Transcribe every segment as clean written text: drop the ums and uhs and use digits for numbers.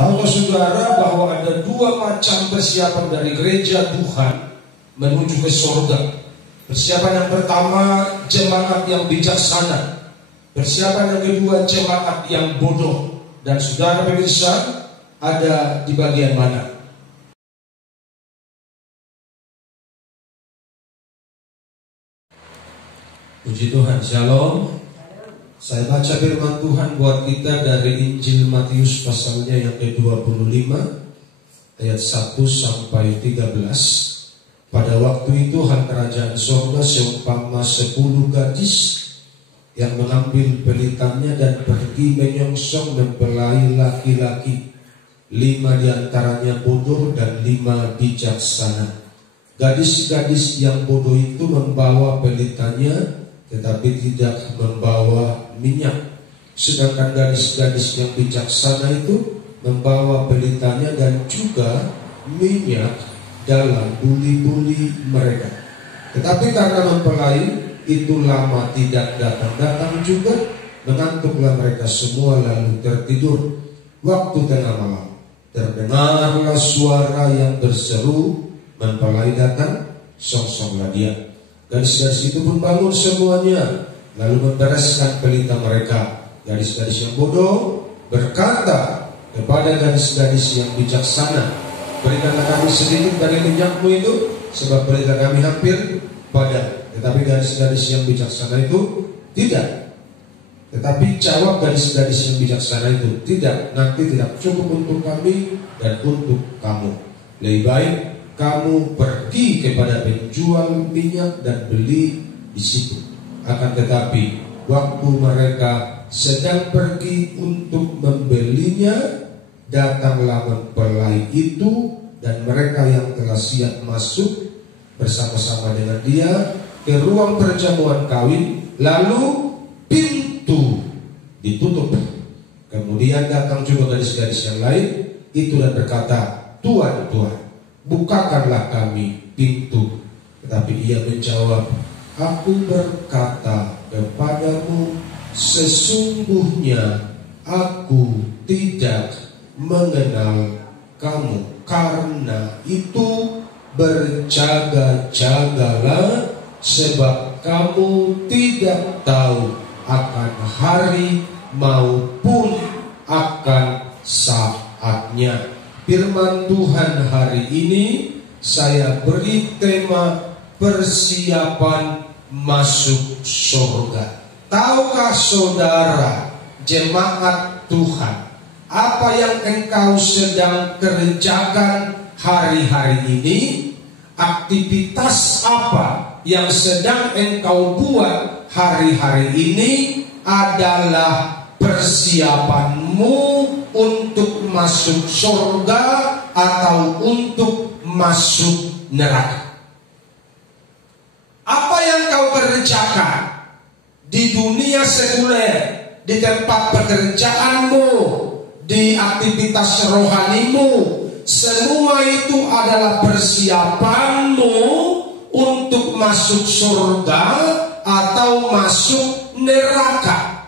Tahukah saudara bahwa ada dua macam persiapan dari gereja Tuhan menuju ke surga? Persiapan yang pertama, jemaat yang bijaksana. Persiapan yang kedua, jemaat yang bodoh. Dan saudara pemirsa, ada di bagian mana? Puji Tuhan, shalom. Saya baca firman Tuhan buat kita dari Injil Matius pasalnya yang ke-25 ayat 1 sampai 13. Pada waktu itu hal kerajaan surga seumpama 10 gadis yang mengambil pelitanya dan pergi menyongsong mempelai laki-laki. 5 diantaranya bodoh dan 5 bijaksana. Gadis-gadis yang bodoh itu membawa pelitanya tetapi tidak membawa minyak. Sedangkan gadis-gadis yang bijaksana itu membawa pelitanya dan juga minyak dalam buli-buli mereka. Tetapi karena mempelai itu lama tidak datang-datang juga, mengantuklah mereka semua lalu tertidur. Waktu tengah malam terdengarlah suara yang berseru, mempelai datang, songsonglah dia. Gadis-gadis itu pun bangun semuanya, lalu membereskan pelita mereka. Gadis-gadis yang bodoh berkata kepada gadis-gadis yang bijaksana, berikanlah kami sedikit dari minyakmu itu, sebab pelita kami hampir padam. Tetapi gadis-gadis yang bijaksana itu tidak. Tetapi jawab gadis-gadis yang bijaksana itu, tidak, nanti tidak cukup untuk kami dan untuk kamu. Lebih baik kamu pergi kepada penjual minyak dan beli di situ. Akan tetapi waktu mereka sedang pergi untuk membelinya, datanglah mempelai itu dan mereka yang telah siap masuk bersama-sama dengan dia ke ruang perjamuan kawin, lalu pintu ditutup. Kemudian datang juga gadis-gadis yang lain itu dan berkata, Tuan, Tuan, bukakanlah kami pintu. Tetapi ia menjawab, aku berkata kepadamu, sesungguhnya aku tidak mengenal kamu. Karena itu berjaga-jagalah, sebab kamu tidak tahu akan hari maupun akan saatnya. Firman Tuhan hari ini saya beri tema persiapan masuk surga. Tahukah saudara, jemaat Tuhan, apa yang engkau sedang kerjakan hari-hari ini? Aktivitas apa yang sedang engkau buat hari-hari ini adalah persiapanmu untuk masuk surga atau untuk masuk neraka. Apa yang kau kerjakan di dunia sekuler, di tempat pekerjaanmu, di aktivitas rohanimu, semua itu adalah persiapanmu untuk masuk surga atau masuk neraka.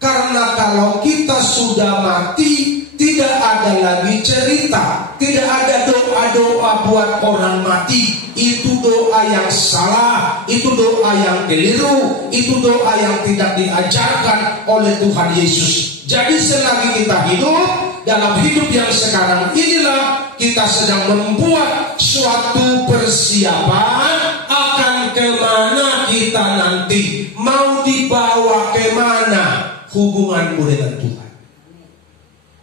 Karena kalau kita sudah mati, tidak ada lagi cerita, tidak ada doa-doa buat orang mati. Itu doa yang salah, itu doa yang keliru, itu doa yang tidak diajarkan oleh Tuhan Yesus. Jadi selagi kita hidup, dalam hidup yang sekarang inilah kita sedang membuat suatu persiapan akan kemana kita nanti, mau dibawa kemana hubunganmu dengan Tuhan,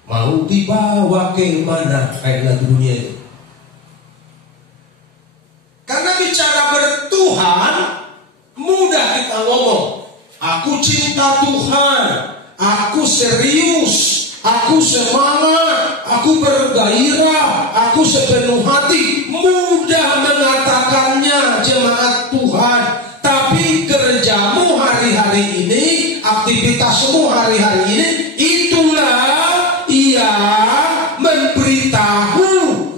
mau dibawa ke mana kayak dunia itu. Karena bicara bertuhan mudah kita ngomong, aku cinta Tuhan, aku serius, aku semangat, aku bergairah, aku sepenuh hati. Mudah mengatakannya jemaat Tuhan, tapi kerjamu hari-hari ini, aktivitasmu hari-hari ini, itulah yang memberitahu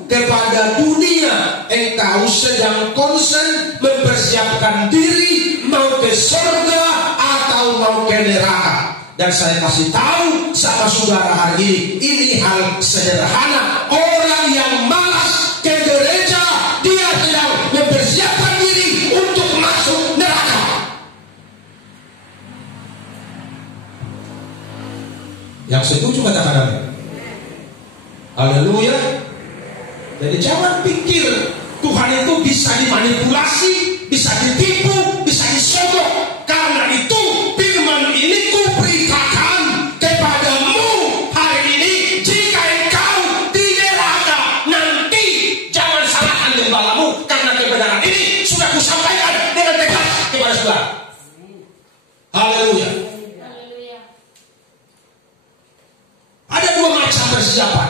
kepada dunia engkau sedang konsen mempersiapkan diri mau ke surga atau mau ke neraka. Dan saya kasih tahu sama saudara hari ini hal sederhana. Orang yang malas ke gereja, dia sedang mempersiapkan diri untuk masuk neraka. Yang setuju katakan amin. Haleluya. Jadi jangan pikir Tuhan itu bisa dimanipulasi, bisa ditipu, bisa disogok. Karena itu firman ini kuberitakan kepadamu hari ini, jika engkau di neraka nanti, jangan salahkan gembalamu, karena kebenaran ini sudah kusampaikan dengan tegas kepada saudara. Haleluya. Ada dua macam persiapan.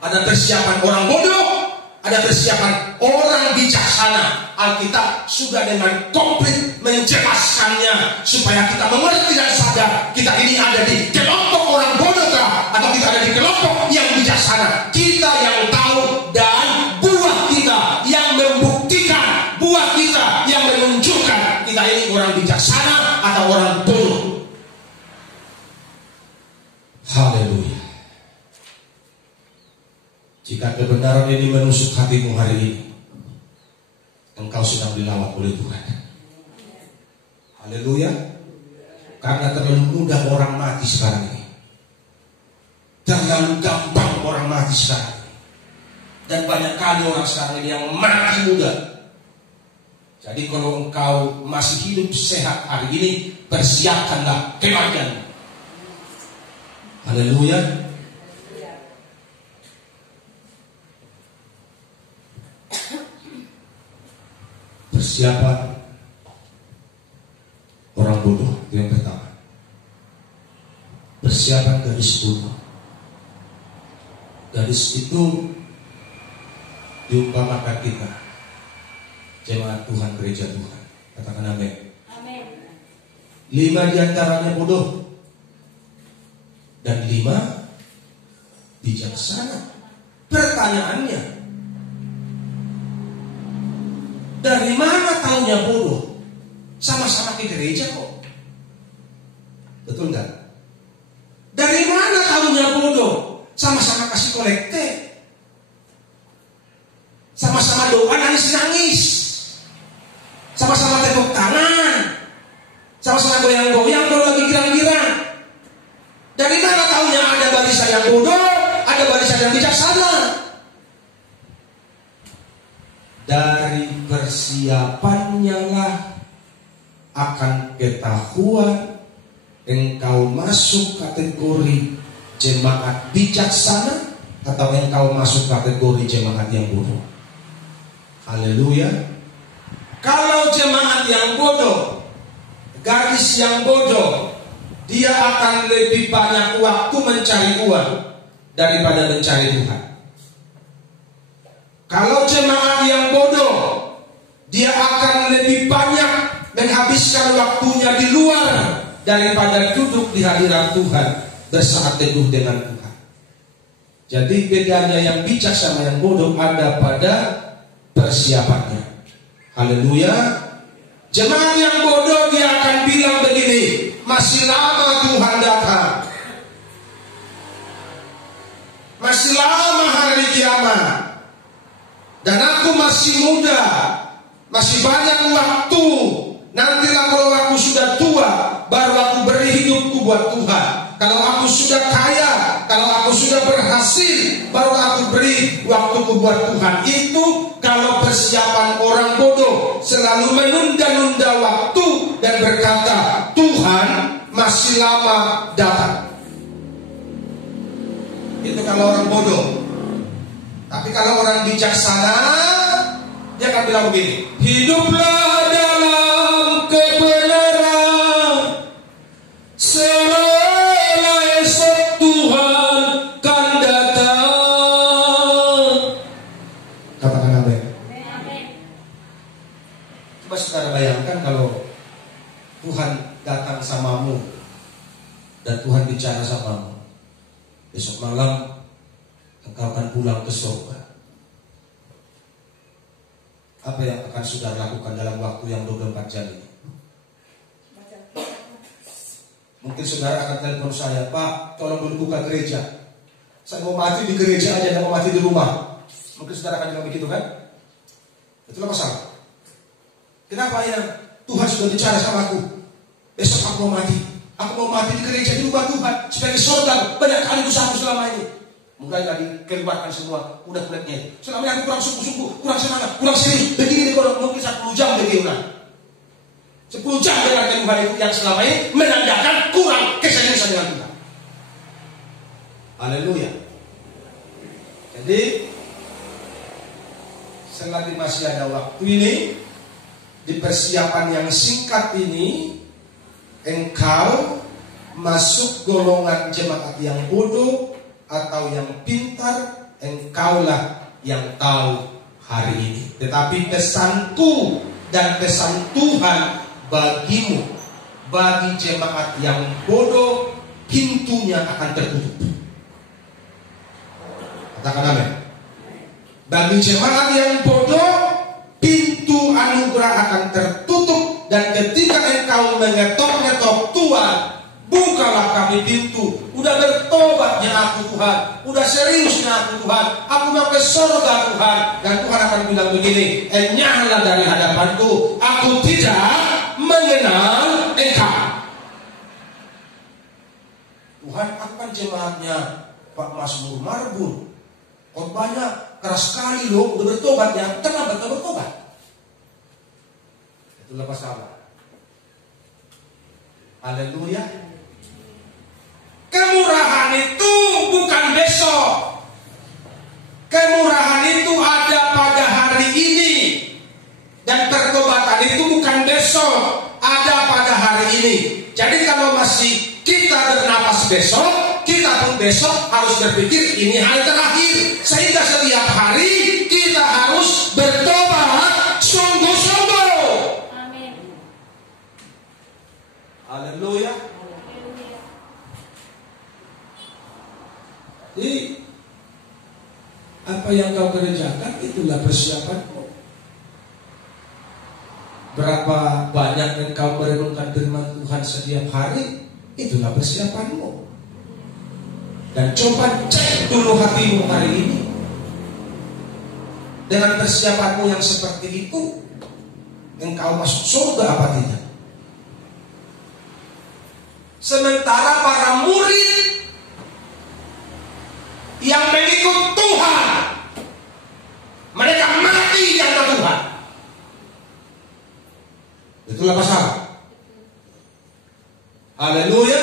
Ada persiapan orang bodoh, ada persiapan orang bijaksana. Alkitab sudah dengan komplit menjelaskannya supaya kita mengerti dan sadar kita ini ada di kelompok orang bodoh kah, atau kita ada di kelompok yang bijaksana. Kita yang tahu dan buah kita yang membuktikan, buah kita yang menunjukkan kita ini orang bijaksana atau orang bodoh. Haleluya. Jika kebenaran ini menusuk hatimu hari ini, engkau sedang dilawat oleh Tuhan. Haleluya. Karena terlalu mudah orang mati sekarang ini. Terlalu gampang orang mati sekarang ini. Dan banyak kali orang sekarang ini yang mati muda. Jadi kalau engkau masih hidup sehat hari ini, persiapkanlah kematian. Haleluya. Persiapan orang bodoh itu yang pertama. Persiapan gadis bodoh. Gadis itu diumpamakan kita, jemaat Tuhan, gereja Tuhan. Katakan amin. Amin. 5 diantaranya bodoh dan 5 bijaksana. Pertanyaannya, dari mana taunya bodoh? Sama-sama ke gereja kok. Betul enggak? Dari mana taunya bodoh? Sama-sama kasih kolekte. Sama-sama doa nangis-nangis. Sama-sama tepuk tangan. Sama-sama goyang-goyang kalau lagi girang-girang. Dari mana taunya ada barisan yang bodoh, ada barisan yang bijaksana? Dari persiapannya lah akan ketahuan engkau masuk kategori jemaat bijaksana atau engkau masuk kategori jemaat yang bodoh. Haleluya. Kalau jemaat yang bodoh, gadis yang bodoh, dia akan lebih banyak waktu mencari uang daripada mencari Tuhan. Kalau jemaat yang bodoh, dia akan lebih banyak menghabiskan waktunya di luar daripada duduk di hadirat Tuhan bersaat teduh dengan Tuhan. Jadi bedanya yang bijak sama yang bodoh ada pada persiapannya. Haleluya. Jemaat yang bodoh dia akan bilang begini, masih lama Tuhan datang, masih lama hari kiamat. Dan aku masih muda, masih banyak waktu. Nantilah kalau aku sudah tua, baru aku beri hidupku buat Tuhan. Kalau aku sudah kaya, kalau aku sudah berhasil, baru aku beri waktuku buat Tuhan. Itu kalau persiapan orang bodoh, selalu menunda-nunda waktu dan berkata, Tuhan masih lama datang. Itu kalau orang bodoh. Tapi kalau orang bijaksana, dia akan bilang begini, hiduplah dalam kebenaran, seolah esok Tuhan kan datang. Katakan amin. Coba saudara bayangkan kalau Tuhan datang samamu dan Tuhan bicara samamu, besok malam engkau akan pulang ke surga. Apa yang akan saudara lakukan dalam waktu yang 24 jam ini? Mungkin saudara akan telepon saya, Pak, tolong dulu buka gereja. Saya mau mati di gereja aja, tidak mau mati di rumah. Mungkin saudara akan bilang begitu kan? Itulah masalah. Kenapa ya? Tuhan sudah bicara sama aku. Besok aku mau mati. Aku mau mati di gereja, di rumah Tuhan. Sebagai surga, banyak kali dosaku selama ini. Mulai dari keluarkan semua udah-udahnya. Selama ini aku kurang sungguh-sungguh, kurang semangat, kurang serius. Begini kalau mungkin 10 jam bagaimana? 10 jam dengan Tuhan itu yang selama ini menandakan kurang keseriusan dengan Tuhan. Haleluya. Jadi selagi masih ada waktu ini, di persiapan yang singkat ini, engkau masuk golongan jemaat yang bodoh atau yang pintar, engkaulah yang tahu hari ini. Tetapi pesanku dan pesan Tuhan bagimu, bagi jemaat yang bodoh, pintunya akan tertutup. Katakan amin. Bagi jemaat yang bodoh, pintu anugerah akan tertutup. Dan ketika engkau mengetok-ngetok, Tuhan, bukalah kami pintu. Udah bertobatnya aku Tuhan, udah seriusnya aku Tuhan, aku mau ke surga Tuhan. Dan Tuhan akan bilang begini, enyahlah dari hadapanku, aku tidak mengenal engkau. Tuhan, aku kan jemaatnya Pak Mazmur Marbun, khotbahnya keras sekali loh, udah bertobat ya, kenapa gak bertobat? Itulah masalah. Haleluya. Kemurahan itu bukan besok. Kemurahan itu ada pada hari ini. Dan pertobatan itu bukan besok, ada pada hari ini. Jadi kalau masih kita bernapas besok, kita pun besok harus berpikir ini hari terakhir. Sehingga setiap hari kita harus bertobat sungguh-sungguh. Amin. Haleluya. Jadi apa yang kau kerjakan itulah persiapanmu. Berapa banyak engkau merenungkan firman Tuhan setiap hari, itulah persiapanmu. Dan coba cek dulu hatimu hari ini. Dengan persiapanmu yang seperti itu, engkau masuk surga apa tidak? Sementara para murid yang mengikut Tuhan, mereka mati karena Tuhan. Itulah masalah. Haleluya.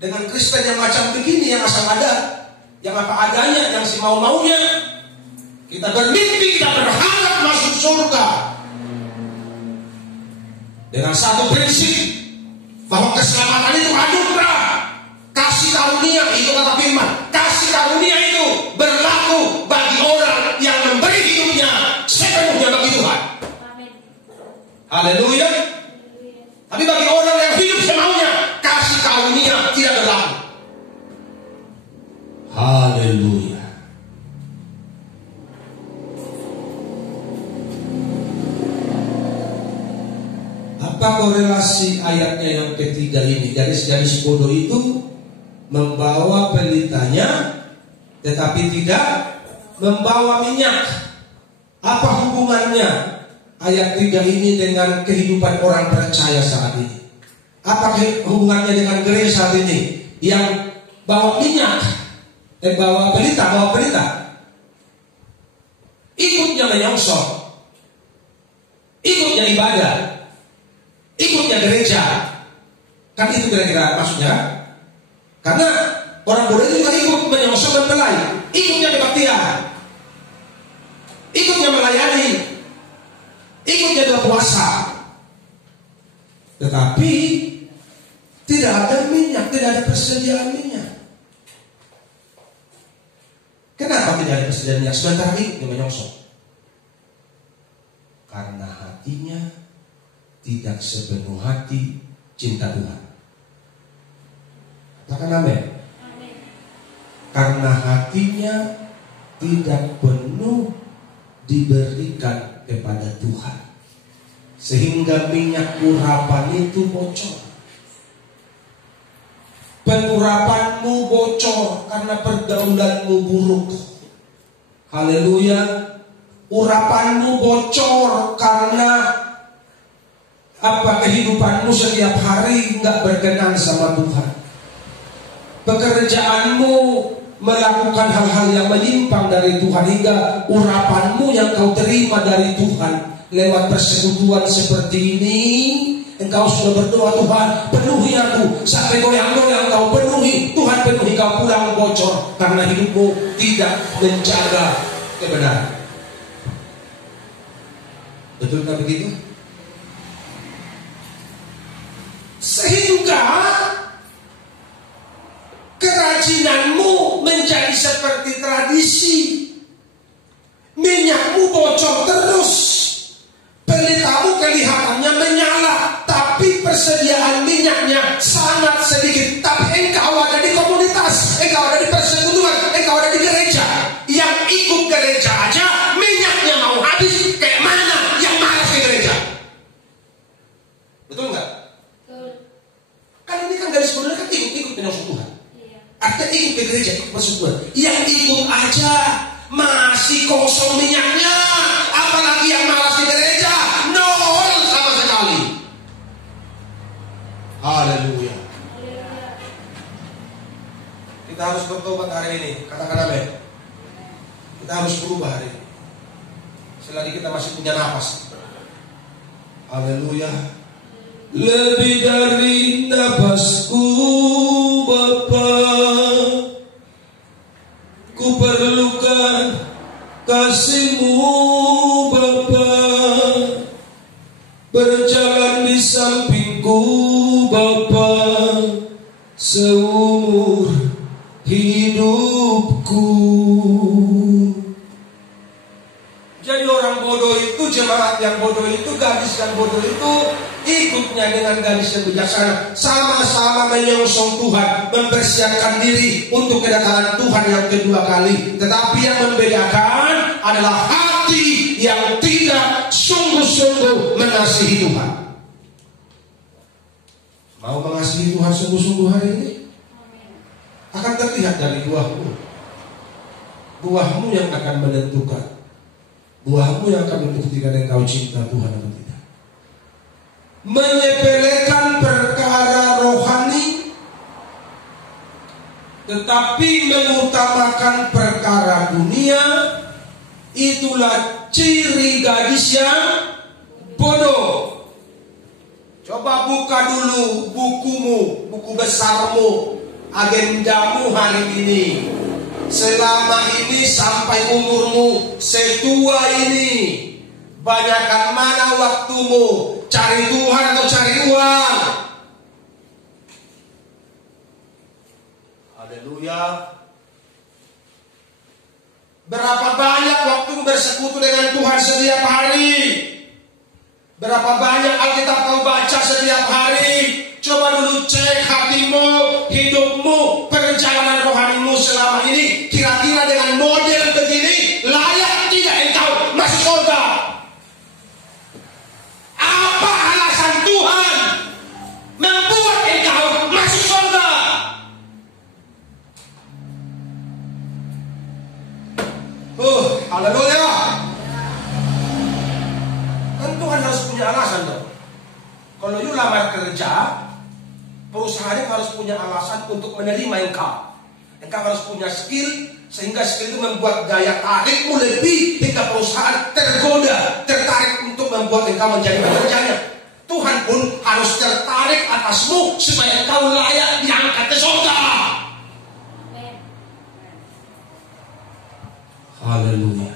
Dengan Kristen yang macam begini, yang asal ada, yang apa adanya, yang si mau-maunya, kita bermimpi, kita berharap masuk surga. Dengan satu prinsip, bahwa keselamatan itu anugerah, kasih karunia, itu kata firman. Kasih karunia itu berlaku bagi orang yang memberi hidupnya sepenuhnya bagi Tuhan. Amin. Haleluya. Tapi bagi orang yang hidup semaunya, kasih karunia tidak berlaku. Haleluya. Apa korelasi ayatnya yang ketiga ini? Gadis-gadis bodoh itu membawa pelitanya tetapi tidak membawa minyak. Apa hubungannya ayat 3 ini dengan kehidupan orang percaya saat ini? Apa hubungannya dengan gereja saat ini yang bawa minyak, bawa pelita, ikutnya menyongsong, ikutnya ibadah, ikutnya gereja? Kan itu kira-kira maksudnya. Karena orang bodoh itu juga ikut menyongsong mempelai, ikutnya kebaktian, ikutnya melayani, ikutnya berpuasa, tetapi tidak ada minyak, tidak ada persediaan minyak. Kenapa tidak ada persediaan minyak? Sebentar ikutnya menyongsong. Karena hatinya tidak sepenuh hati cinta Tuhan. Katakan amin. Karena hatinya tidak penuh diberikan kepada Tuhan, sehingga minyak urapan itu bocor. Pengurapanmu bocor karena pergaulanmu buruk. Haleluya. Urapanmu bocor karena kehidupanmu setiap hari nggak berkenan sama Tuhan. Pekerjaanmu melakukan hal-hal yang menyimpang dari Tuhan, hingga urapanmu yang kau terima dari Tuhan lewat persekutuan seperti ini, engkau sudah berdoa, Tuhan penuhi aku, sampai goyang-goyang kau penuhi, Tuhan penuhi, kau pulang bocor karena hidupmu tidak menjaga kebenaran. Betul tak begitu? Sehingga kerajinanmu menjadi seperti tradisi. Minyakmu bocor terus, pelitamu kelihatannya menyala, tapi persediaan minyaknya sangat sedikit. Tapi engkau ada di komunitas, engkau ada di persekutuan, engkau ada di gereja. Yang ikut gereja aja minyaknya mau habis, kayak mana yang malas ke gereja? Betul nggak? Kan ini kan garis besar kan ikut penyusup Tuhan. Artinya ikut ke gereja, ikut persekutuan. Yang ikut aja masih kosong minyaknya, apalagi yang malas di gereja, nol sama sekali. Haleluya. Kita harus bertobat hari ini. Katakan amin. Kita harus berubah hari ini. Selagi kita masih punya napas. Haleluya. Lebih dari napasku Bapa, ku perlukan kasih-Mu Bapa. Berjalan di sampingku Bapa seumur hidupku. Jadi orang bodoh itu, jemaat yang bodoh itu, gadis yang bodoh itu ikutnya dengan gadis yang bijaksana, sama-sama menyongsong Tuhan, mempersiapkan diri untuk kedatangan Tuhan yang kedua kali. Tetapi yang membedakan adalah hati yang tidak sungguh-sungguh mengasihi Tuhan. Mau mengasihi Tuhan sungguh-sungguh hari ini? Akan terlihat dari buahmu. Buahmu yang akan menentukan. Buahmu yang akan membuktikan engkau cinta Tuhan atau tidak. Menyepelekan perkara rohani, tetapi mengutamakan perkara dunia, itulah ciri gadis yang bodoh. Coba buka dulu bukumu, buku besarmu, agendamu hari ini. Selama ini sampai umurmu setua ini, banyakkan mana waktumu? Cari Tuhan atau cari uang? Haleluya. Berapa banyak waktumu bersekutu dengan Tuhan setiap hari? Berapa banyak Alkitab kau baca setiap hari? Coba dulu cek hatimu, hidupmu, perjalanan rohanimu selama ini. Kira-kira dengan model begini layak tidak engkau masuk surga? Apa alasan Tuhan membuat engkau masuk surga? Haleluya. Kan Tuhan harus punya alasan dong. Kalau you lamar kerja, perusahaan harus punya alasan untuk menerima engkau. Engkau harus punya skill, sehingga skill itu membuat daya tarikmu lebih, hingga perusahaan tergoda, tertarik untuk membuat engkau menjadi pekerjanya. Tuhan pun harus tertarik atasmu supaya engkau layak diangkat ke surga. Haleluya.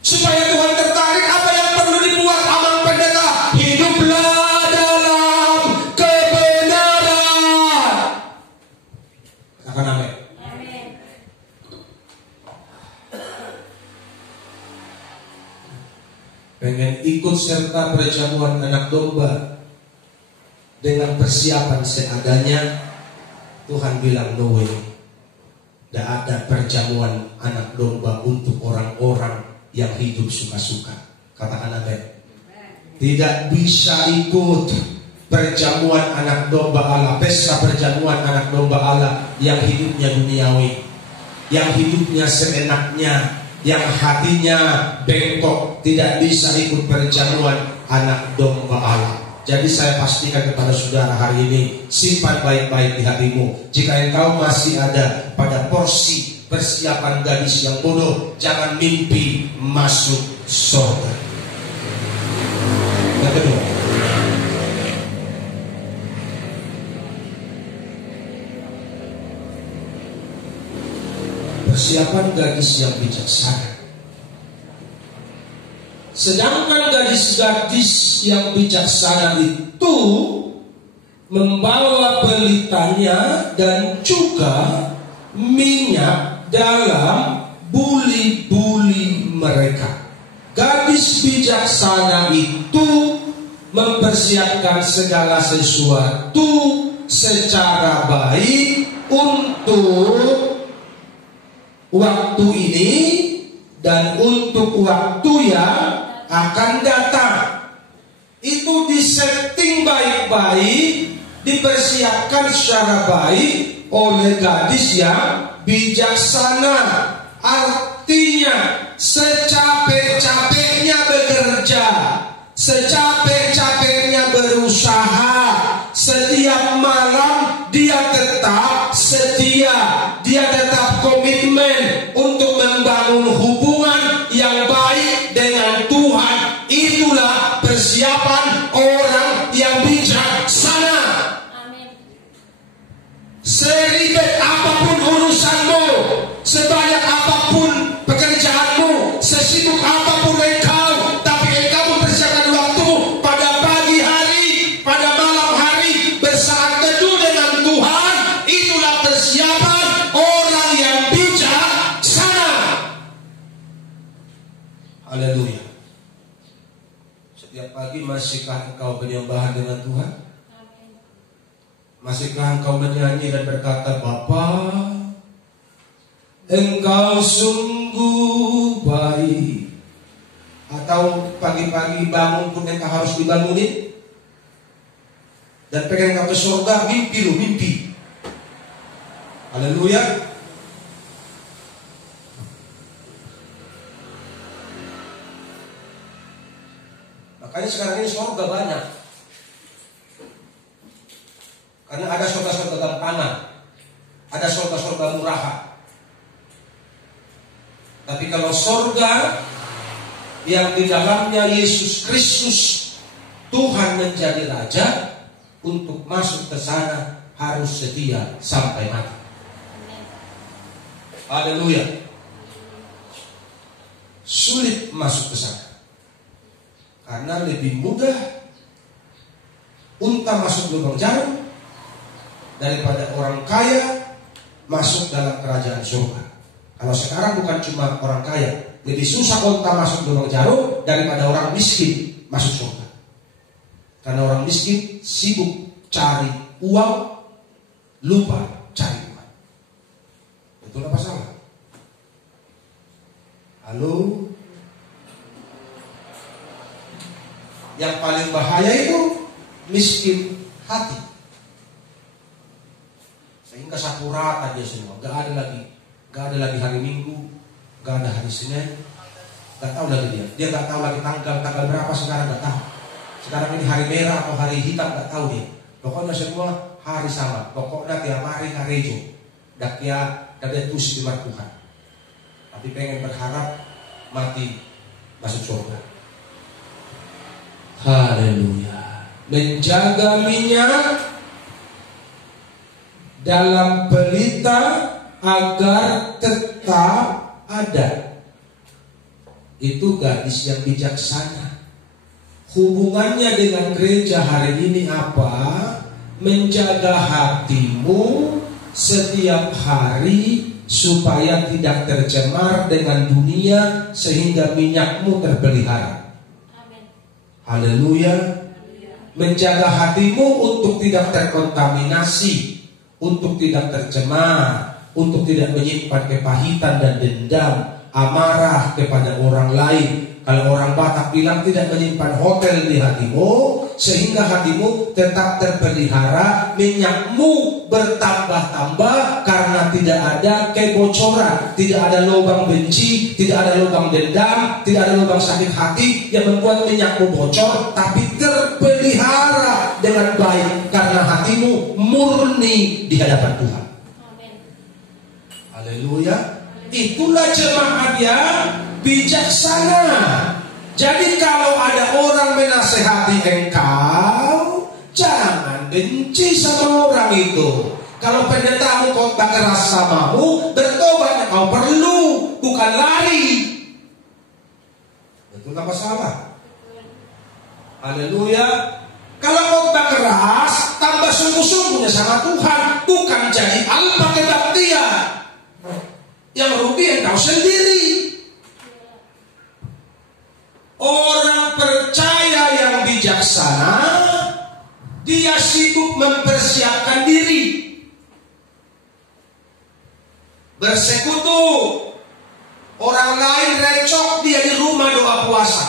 Supaya Tuhan tertarik, apa yang perlu dibuat amal pendeta? Hiduplah dalam kebenaran. Katakan amin. Pengen ikut serta perjamuan anak domba dengan persiapan seadanya, Tuhan bilang no way. Tidak ada perjamuan anak domba untuk orang-orang yang hidup suka-suka. Katakan amin. Tidak bisa ikut perjamuan anak domba Allah, pesta perjamuan anak domba Allah yang hidupnya duniawi, yang hidupnya seenaknya, yang hatinya bengkok, tidak bisa ikut perjamuan anak domba Allah. Jadi saya pastikan kepada saudara hari ini, simpan baik-baik di hatimu. Jika engkau masih ada pada porsi persiapan gadis yang bodoh, jangan mimpi masuk surga. Yang kedua, persiapan gadis yang bijaksana. Sedangkan gadis-gadis yang bijaksana itu membawa pelitanya dan juga minyak dalam buli-buli mereka. Gadis bijaksana itu mempersiapkan segala sesuatu secara baik untuk waktu ini dan untuk waktu yang akan datang. Itu disetting baik-baik, dipersiapkan secara baik oleh gadis yang bijaksana. Artinya secapek-capeknya bekerja, secapek-capeknya berusaha, setiap malam dia tetap setia, dia tetap komitmen untuk membangun hubungan yang baik dengan Tuhan. Itulah persiapan orang yang bijaksana. Amin. Seribet apapun urusanmu, sebanyak apapun pekerjaanmu, sesibuk apapun engkau, tapi engkau mempersiapkan waktu pada pagi hari, pada malam hari, bersaat teduh dengan Tuhan. Itulah persiapan orang yang bijaksana. Haleluya. Setiap pagi masihkah engkau penyembahan dengan Tuhan? Masihkah engkau menyanyi dan berkata, Bapa, Engkau sungguh baik? Atau pagi-pagi bangun pun engkau harus dibangunin? Dan pengen engkau ke surga, mimpi lu, mimpi. Haleluya. Makanya sekarang ini surga banyak. Karena ada surga-surga gampangan, ada surga-surga murahan. Tapi kalau surga yang di dalamnya Yesus Kristus Tuhan menjadi Raja, untuk masuk ke sana harus setia sampai mati. Haleluya. Sulit masuk ke sana. Karena lebih mudah unta masuk lubang jarum daripada orang kaya masuk dalam kerajaan surga. Kalau sekarang bukan cuma orang kaya, lebih susah unta masuk lubang jarum daripada orang miskin masuk surga. Karena orang miskin sibuk cari uang, lupa cari Tuhan. Betul apa salah? Halo? Yang paling bahaya itu miskin hati, sehingga satu rata dia semua. Gak ada lagi hari Minggu, gak ada hari Senin, gak tahu lagi dia gak tahu lagi tanggal berapa sekarang, gak tahu. Sekarang ini hari merah atau hari hitam gak tahu dia. Pokoknya semua hari sama. Pokoknya tiap hari karejo. Dak dia tusi di Tuhan. Tapi pengen berharap mati masuk surga. Haleluya. Menjaga minyak dalam pelita agar tetap ada. Itu gadis yang bijaksana. Hubungannya dengan gereja hari ini apa? Menjaga hatimu setiap hari supaya tidak tercemar dengan dunia, sehingga minyakmu terpelihara. Haleluya. Menjaga hatimu untuk tidak terkontaminasi, untuk tidak tercemar, untuk tidak menyimpan kepahitan dan dendam, amarah kepada orang lain. Kalau orang Batak bilang tidak menyimpan hotel di hatimu, sehingga hatimu tetap terpelihara, minyakmu bertambah-tambah karena tidak ada kebocoran, tidak ada lubang benci, tidak ada lubang dendam, tidak ada lubang sakit hati yang membuat minyakmu bocor, tapi terpelihara dengan baik karena hatimu murni di hadapan Tuhan. Haleluya. Itulah jemaat yang bijaksana. Jadi kalau ada orang menasehati engkau, jangan benci sama orang itu. Kalau pendetamu khotbah keras samamu, bertobat kau perlu, bukan lari. Betul apa salah? Haleluya. Kalau khotbah keras, tambah sungguh-sungguhnya sama Tuhan, bukan jadi alpa kebaktian. Yang rugi engkau sendiri. Orang percaya yang bijaksana, dia sibuk mempersiapkan diri, bersekutu. Orang lain recok, dia di rumah doa puasa.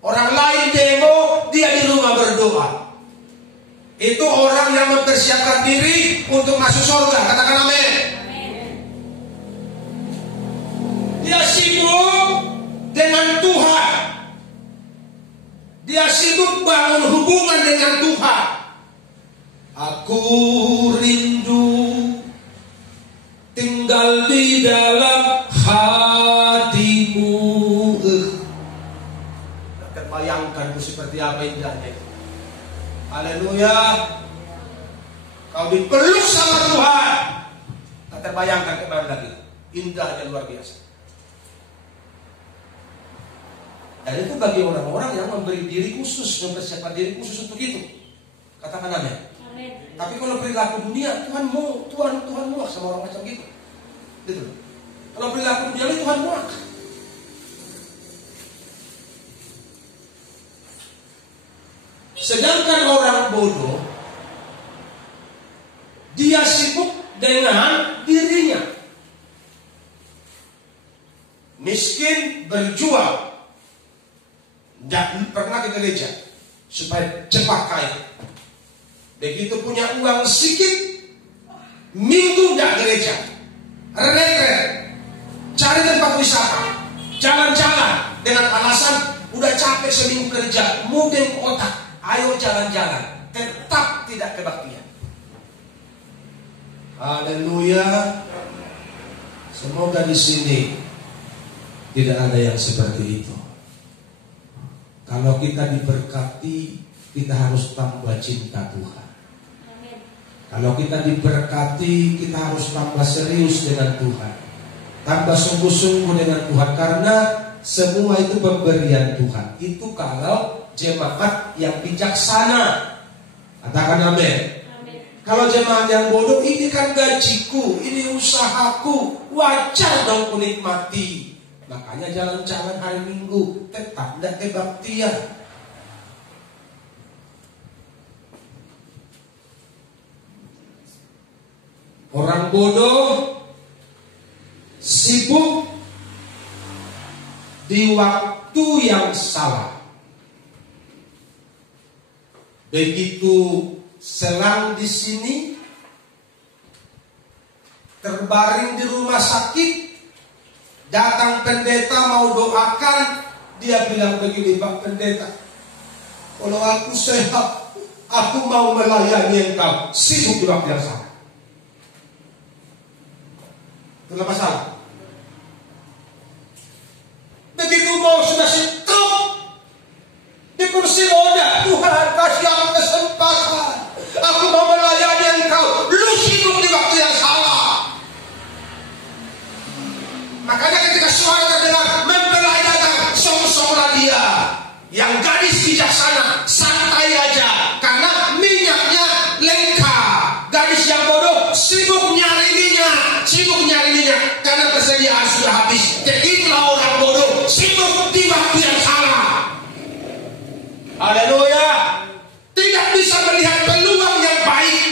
Orang lain demo, dia di rumah berdoa. Itu orang yang mempersiapkan diri untuk masuk surga. Katakan amin. Dia sibuk dengan Tuhan. Dia sibuk bangun hubungan dengan Tuhan. Aku rindu tinggal di dalam hatimu. Terbayangkan seperti apa indahnya. Haleluya. Kau dipeluk sama Tuhan. Tak terbayangkan kembali lagi. Indahnya luar biasa. Dan itu bagi orang-orang yang memberi diri khusus, mempersiapkan diri khusus untuk itu. Katakan amin. Tapi kalau perilaku dunia, Tuhan muak sama orang macam gitu. Gitu. Kalau perilaku dunia, Tuhan muak. Sedangkan orang bodoh, dia sibuk dengan dirinya. Miskin berjuang, tidak pernah ke gereja supaya cepat kaya. Begitu punya uang sedikit, minggu tidak gereja, retret, cari tempat wisata, jalan-jalan dengan alasan udah capek seminggu kerja, mungkin otak, ayo jalan-jalan, tetap tidak kebaktian. Haleluya. Semoga di sini tidak ada yang seperti itu. Kalau kita diberkati, kita harus tambah cinta Tuhan. Amin. Kalau kita diberkati, kita harus tambah serius dengan Tuhan, tambah sungguh-sungguh dengan Tuhan, karena semua itu pemberian Tuhan. Itu kalau jemaat yang bijaksana. Katakan amin. Kalau jemaat yang bodoh, ini kan gajiku, ini usahaku, wajar dong kunikmati. Makanya jalan-jalan hari Minggu tetap tidak kebaktian. Orang bodoh sibuk di waktu yang salah. Begitu selang di sini, terbaring di rumah sakit, datang pendeta mau doakan, dia bilang begini, Pak Pendeta, kalau aku sehat, aku mau melayani engkau. Sibuk di waktu yang salah. Kenapa masalah? Begitu mau sudah stroke di kursi roda, Tuhan kasih aku kesempatan, aku mau melayani engkau. Lu sibuk di waktu yang salah. Makanya ketika suara terdengar, mempelai datang, song-songlah dia. Yang gadis bijaksana, santai aja, karena minyaknya lengkap. Gadis yang bodoh sibuk nyari minyak, karena persediaan sudah habis. Jadi itulah orang bodoh, sibuk di waktu yang salah. Haleluya. Tidak bisa melihat peluang yang baik.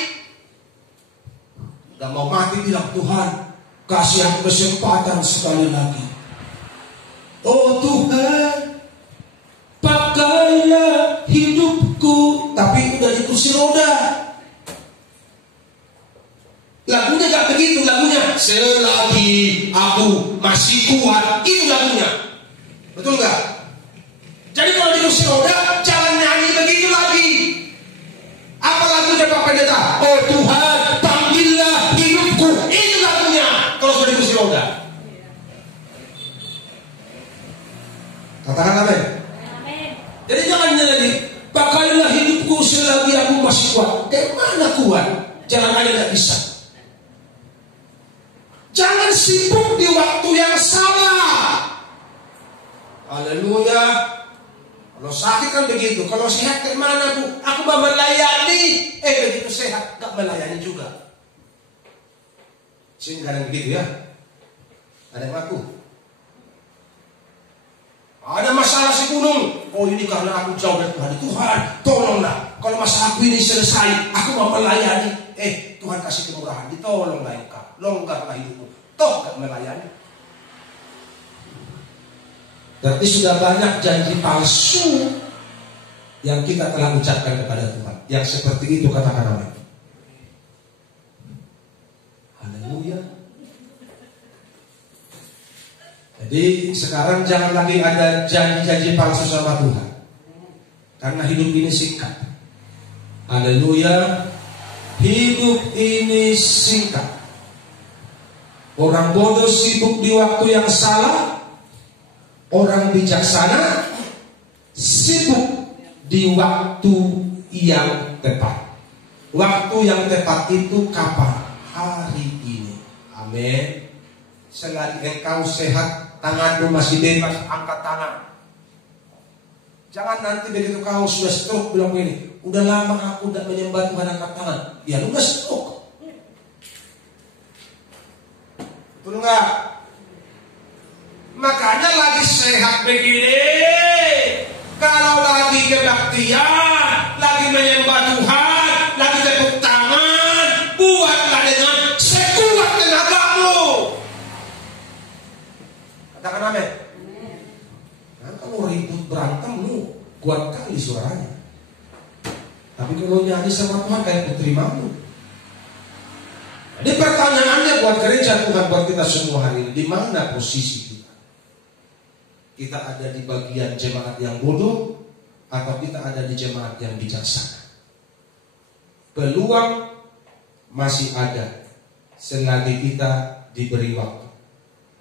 Udah mau mati bilang, Tuhan, kasih aku kesempatan sekali lagi. Oh Tuhan, pakailah tapi udah di kursi roda. Lagunya gak begitu, lagunya selagi aku masih kuat, itu lagunya. Betul gak? Jadi kalau di kursi roda jangan nyanyi begitu lagi. Apa lagunya Pak Pendeta? Oh Tuhan, panggillah hidupku, itu lagunya kalau sudah di kursi roda. Katakan amin. Jadi jangan nyanyi, pakailah hidupku selagi aku masih kuat. Dari mana kuat? Jangan hanya tidak bisa. Jangan sibuk di waktu yang salah. Haleluya. Kalau sakit kan begitu. Kalau sehat ke mana Bu? Aku mau melayani. Begitu sehat gak melayani juga. Sini kadang begitu ya. Ada yang ngaku. Ada masalah si gunung. Oh ini karena aku jauh dari Tuhan. Tuhan tolonglah. Kalau masalah aku ini selesai, aku mau melayani. Tuhan kasih kemurahan. Ditolonglah engkau. Longgarlah hidupmu. Toh gak melayani. Berarti sudah banyak janji palsu yang kita telah ucapkan kepada Tuhan. Yang seperti itu katakan amin. Haleluya. Jadi sekarang jangan lagi ada janji-janji palsu sama Tuhan. Karena hidup ini singkat. Haleluya. Hidup ini singkat. Orang bodoh sibuk di waktu yang salah. Orang bijaksana sibuk di waktu yang tepat. Waktu yang tepat itu kapan? Hari ini. Amin. Selagi engkau sehat, tanganmu masih bebas, angkat tangan. Jangan nanti begitu kau sudah stroke bilang begini, udah lama aku tidak menyembah Tuhan, angkat tangan. Ya lu udah stroke. Betul enggak? Makanya lagi sehat begini, kalau lagi kebaktian, lagi menyembah Tuhan, lagi tepuk tangan, buatlah dengan sekuat tenagamu. Katakan amin. Nah, kalau ribut berantem lu kuat kali suaranya. Tapi kalau nyanyi sama Tuhan kayak putri malu. Jadi pertanyaannya buat gereja Tuhan, buat kita semua hari ini, di mana posisi kita? Kita ada di bagian jemaat yang bodoh atau kita ada di jemaat yang bijaksana? Peluang masih ada selagi kita diberi waktu.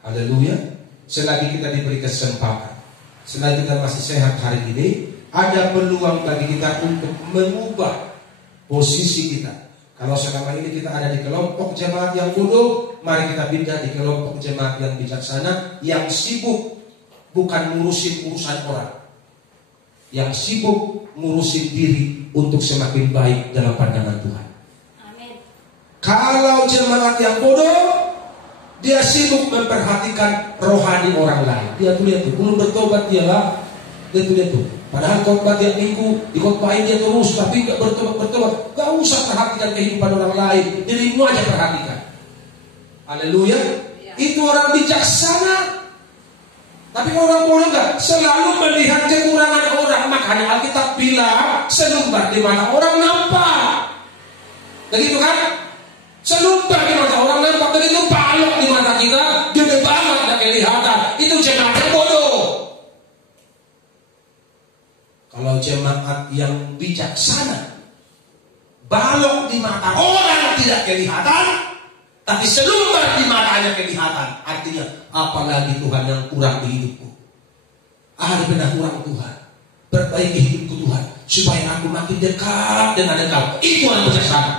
Haleluya. Selagi kita diberi kesempatan, selagi kita masih sehat hari ini, ada peluang bagi kita untuk mengubah posisi kita. Kalau selama ini kita ada di kelompok jemaat yang bodoh, mari kita pindah di kelompok jemaat yang bijaksana, yang sibuk bukan ngurusin urusan orang, yang sibuk ngurusin diri untuk semakin baik dalam pandangan Tuhan. Amin. Kalau jemaat yang bodoh, dia sibuk memperhatikan rohani orang lain. Dia tuh lihat tuh, belum bertobat dia lah. Dia tuh lihat tuh. Padahal khotbah tiap minggu dikhotbahin dia terus, tapi nggak bertobat. Gak usah perhatikan kehidupan orang lain, dirimu aja perhatikan. Haleluya. Ya. Itu orang bijaksana. Tapi orang bodoh nggak, selalu melihat kekurangan orang. Makanya Alkitab bilang selumbar di mana orang nampak. Begitu kan? Selumbar di mata orang nampak, begitu balok di mata kita, gede banget gak kelihatan. Itu jemaat yang bodoh. Kalau jemaat yang bijaksana, balok di mata orang tidak kelihatan, tapi selumbar di matanya kelihatan. Artinya, apalagi Tuhan yang kurang di hidupku. Ada benar kurang Tuhan. Perbaiki hidupku Tuhan, supaya aku makin dekat dengan Engkau. Itu orang bijaksana.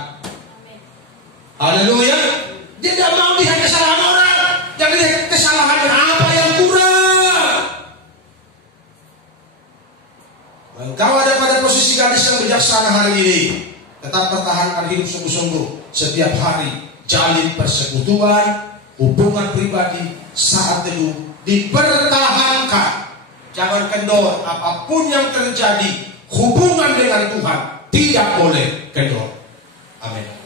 Haleluya. Dia tidak mau lihat kesalahan orang, jangan lihat kesalahan apa yang kurang. Engkau ada pada posisi gadis yang bijaksana hari ini, tetap pertahankan hidup sungguh-sungguh setiap hari. Jalin persekutuan, hubungan pribadi, saat teduh dipertahankan. Jangan kendor, apapun yang terjadi, hubungan dengan Tuhan tidak boleh kendor. Amin.